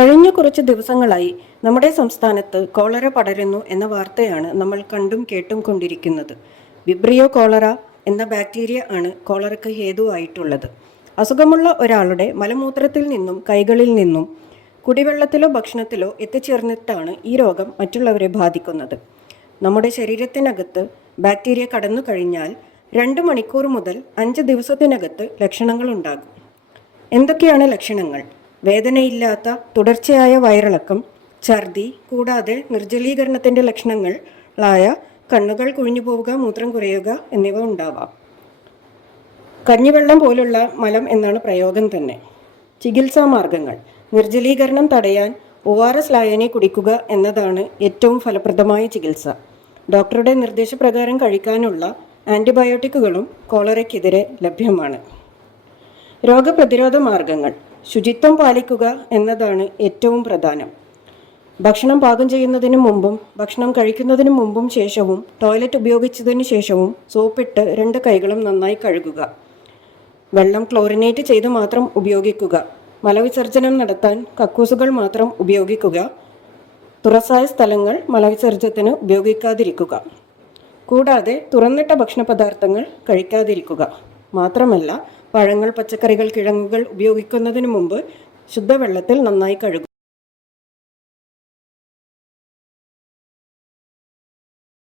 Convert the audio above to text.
കഴിഞ്ഞ കുറച്ച് ദിവസങ്ങളായി നമ്മുടെ സംസ്ഥാനത്ത് കോളറ പടരുന്നു എന്ന വാർത്തയാണ് നമ്മൾ കണ്ടും കേട്ടും കൊണ്ടിരിക്കുന്നത്. വിബ്രിയോ കോളറ എന്ന ബാക്ടീരിയ ആണ് കോളറയ്ക്ക് ഹേതുവായിട്ടുള്ളത്. അസുഖമുള്ള ഒരാളുടെ മലമൂത്രത്തിൽ നിന്നും കൈകളിൽ നിന്നും കുടിവെള്ളത്തിലോ ഭക്ഷണത്തിലോ എത്തിച്ചേർന്നിട്ടാണ് ഈ രോഗം മറ്റുള്ളവരെ ബാധിക്കുന്നത്. നമ്മുടെ ശരീരത്തിനകത്ത് ബാക്ടീരിയ കടന്നു കഴിഞ്ഞാൽ രണ്ട് മണിക്കൂർ മുതൽ അഞ്ച് ദിവസത്തിനകത്ത് ലക്ഷണങ്ങളുണ്ടാകും. എന്തൊക്കെയാണ് ലക്ഷണങ്ങൾ? വേദനയില്ലാത്ത തുടർച്ചയായ വയറിളക്കം ഛർദി കൂടാതെ നിർജലീകരണത്തിന്റെ ലക്ഷണങ്ങളായ കണ്ണുകൾ കുഴിഞ്ഞു പോവുക മൂത്രം കുറയുക എന്നിവ ഉണ്ടാവാം. കഞ്ഞിവെള്ളം പോലുള്ള മലം എന്നാണ് പ്രയോഗം തന്നെ. ചികിത്സാ മാർഗങ്ങൾ. നിർജലീകരണം തടയാൻ ഒ ആർ എസ് ലായനി കുടിക്കുക എന്നതാണ് ഏറ്റവും ഫലപ്രദമായ ചികിത്സ. ഡോക്ടറുടെ നിർദ്ദേശപ്രകാരം കഴിക്കാനുള്ള ആന്റിബയോട്ടിക്കുകളും കോളറയ്ക്കെതിരെ ലഭ്യമാണ്. രോഗപ്രതിരോധ മാർഗങ്ങൾ. ശുചിത്വം പാലിക്കുക എന്നതാണ് ഏറ്റവും പ്രധാനം. ഭക്ഷണം പാകം ചെയ്യുന്നതിന് മുമ്പും ഭക്ഷണം കഴിക്കുന്നതിന് മുമ്പും ശേഷവും ടോയ്ലറ്റ് ഉപയോഗിച്ചതിന് ശേഷവും സോപ്പിട്ട് രണ്ട് കൈകളും നന്നായി കഴുകുക. വെള്ളം ക്ലോറിനേറ്റ് ചെയ്ത് മാത്രം ഉപയോഗിക്കുക. മലവിസർജനം നടത്താൻ കക്കൂസുകൾ മാത്രം ഉപയോഗിക്കുക. തുറസായ സ്ഥലങ്ങൾ മലവിസർജനത്തിന് ഉപയോഗിക്കാതിരിക്കുക. കൂടാതെ തുറന്നിട്ട ഭക്ഷണ പദാർത്ഥങ്ങൾ കഴിക്കാതിരിക്കുക. മാത്രമല്ല പഴങ്ങൾ പച്ചക്കറികൾ കിഴങ്ങുകൾ ഉപയോഗിക്കുന്നതിന് മുമ്പ് ശുദ്ധവെള്ളത്തിൽ നന്നായി കഴുകുക.